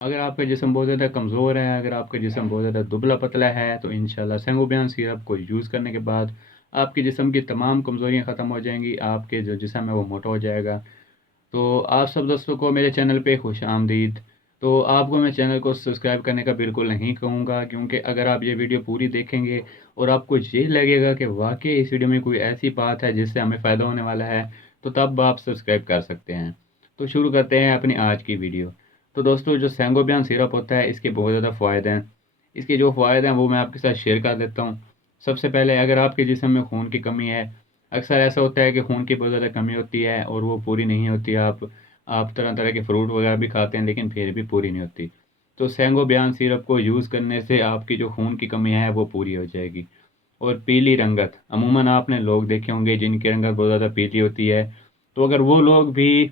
अगर आपका जिस्म बहुत ज़्यादा कमज़ोर है, अगर आपका जिस्म बहुत ज़्यादा दुबला-पतला है, तो इंशाल्लाह सेंगोबियान सिरप को यूज़ करने के बाद आपके जिस्म की तमाम कमज़ोरियाँ ख़त्म हो जाएँगी, आपके जो जिस्म है वो मोटा हो जाएगा। तो आप सब दोस्तों को मेरे चैनल पे खुश-आमदीद। तो आपको मैं चैनल को सब्सक्राइब करने का बिल्कुल नहीं कहूँगा, क्योंकि अगर आप ये वीडियो पूरी देखेंगे और आपको ये लगेगा कि वाक़ई इस वीडियो में कोई ऐसी बात है जिससे हमें फ़ायदा होने वाला है, तो तब आप सब्सक्राइब कर सकते हैं। तो शुरू करते हैं अपनी आज की वीडियो। तो दोस्तों, जो सेंगोबियान सिरप होता है इसके बहुत ज़्यादा फ़ायदे हैं। इसके जो फ़ायदे हैं वो मैं आपके साथ शेयर कर देता हूँ। सबसे पहले, अगर आपके जिस्म में खून की कमी है, अक्सर ऐसा होता है कि खून की बहुत ज़्यादा कमी होती है और वो पूरी नहीं होती। आप तरह-तरह के फ्रूट वगैरह भी खाते हैं, लेकिन फिर भी पूरी नहीं होती। तो सेंगोबियान सिरप को यूज़ करने से आपकी जो खून की कमी है वो पूरी हो जाएगी। और पीली रंगत, अमूमन आपने लोग देखे होंगे जिनकी रंगत बहुत ज़्यादा पीली होती है, तो अगर वो लोग भी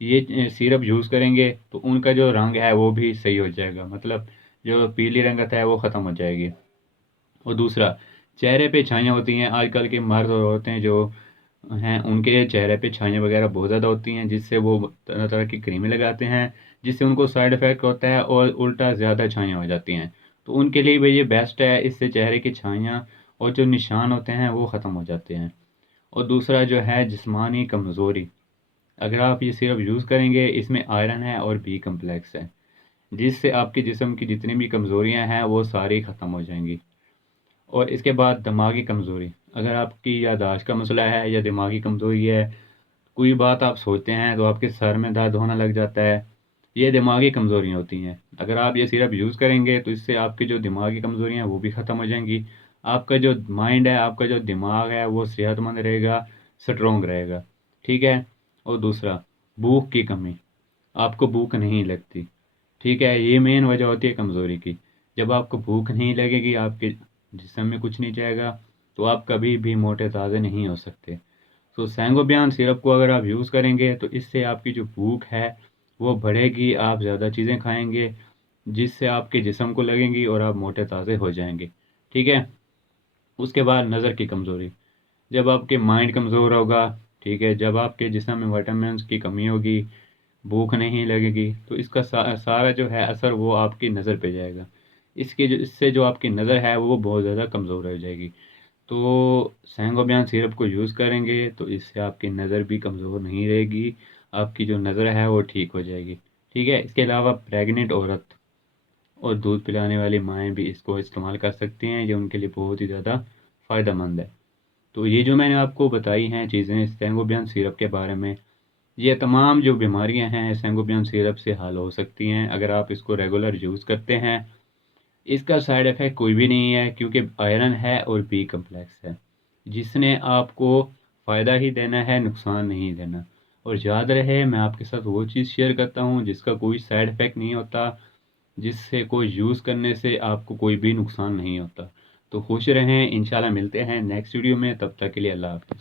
ये सिरप यूज़ करेंगे तो उनका जो रंग है वो भी सही हो जाएगा। मतलब जो पीली रंगत है वो ख़त्म हो जाएगी। और दूसरा, चेहरे पे छाइयाँ होती हैं, आजकल के मर्द और औरतें जो हैं उनके चेहरे पे छाइयाँ वगैरह बहुत ज़्यादा होती हैं, जिससे वो तरह-तरह की क्रीमें लगाते हैं, जिससे उनको साइड इफ़ेक्ट होता है और उल्टा ज़्यादा छाइयाँ हो जाती हैं। तो उनके लिए भी ये बेस्ट है, इससे चेहरे की छाइयाँ और जो निशान होते हैं वो ख़त्म हो जाते हैं। और दूसरा जो है जिस्मानी कमज़ोरी, अगर आप ये सिरप यूज़ करेंगे, इसमें आयरन है और बी कॉम्प्लेक्स है, जिससे आपके जिस्म की जितनी भी कमज़ोरियाँ हैं वो सारी ख़त्म हो जाएँगी। और इसके बाद दिमागी कमज़ोरी, अगर आपकी याददाश्त का मसला है या दिमागी कमज़ोरी है, कोई बात आप सोचते हैं तो आपके सर में दर्द होने लग जाता है, ये दिमागी कमज़ोरियाँ होती हैं। अगर आप ये सिरप यूज़ करेंगे तो इससे आपकी जो दिमागी कमज़ोरियाँ हैं वो भी ख़त्म हो जाएँगी। आपका जो माइंड है, आपका जो दिमाग है वो सेहतमंद रहेगा, स्ट्रॉन्ग रहेगा। ठीक है? और दूसरा, भूख की कमी, आपको भूख नहीं लगती। ठीक है? ये मेन वजह होती है कमज़ोरी की। जब आपको भूख नहीं लगेगी, आपके जिस्म में कुछ नहीं जाएगा, तो आप कभी भी मोटे-ताज़े नहीं हो सकते। तो सेंगोबियान सिरप को अगर आप यूज़ करेंगे तो इससे आपकी जो भूख है वो बढ़ेगी, आप ज़्यादा चीज़ें खाएँगे, जिससे आपके जिस्म को लगेंगी और आप मोटे-ताज़े हो जाएँगे। ठीक है? उसके बाद नज़र की कमज़ोरी, जब आपके माइंड कमज़ोर होगा, ठीक है? जब आपके जिस्म में विटामिन्स की कमी होगी, भूख नहीं लगेगी, तो इसका सारा जो है असर वो आपकी नज़र पे जाएगा। इससे जो आपकी नज़र है वो बहुत ज़्यादा कमज़ोर हो जाएगी। तो सेंगोबियान सिरप को यूज़ करेंगे तो इससे आपकी नज़र भी कमज़ोर नहीं रहेगी, आपकी जो नज़र है वो ठीक हो जाएगी। ठीक है? इसके अलावा प्रेग्नेंट औरत और दूध पिलाने वाली माएँ भी इसको इस्तेमाल कर सकती हैं, ये उनके लिए बहुत ही ज़्यादा फ़ायदेमंद है। तो ये जो मैंने आपको बताई हैं चीज़ें सेंगोबियान सिरप के बारे में, ये तमाम जो बीमारियाँ हैं सेंगोबियन सिरप से हल हो सकती हैं, अगर आप इसको रेगुलर यूज़ करते हैं। इसका साइड इफ़ेक्ट कोई भी नहीं है, क्योंकि आयरन है और बी कॉम्प्लेक्स है, जिसने आपको फ़ायदा ही देना है, नुकसान नहीं देना। और याद रहे, मैं आपके साथ वो चीज़ शेयर करता हूँ जिसका कोई साइड इफ़ेक्ट नहीं होता, जिससे कोई यूज़ करने से आपको कोई भी नुकसान नहीं होता। तो खुश रहें, इंशाल्लाह मिलते हैं नेक्स्ट वीडियो में, तब तक के लिए अल्लाह हाफ़िज़।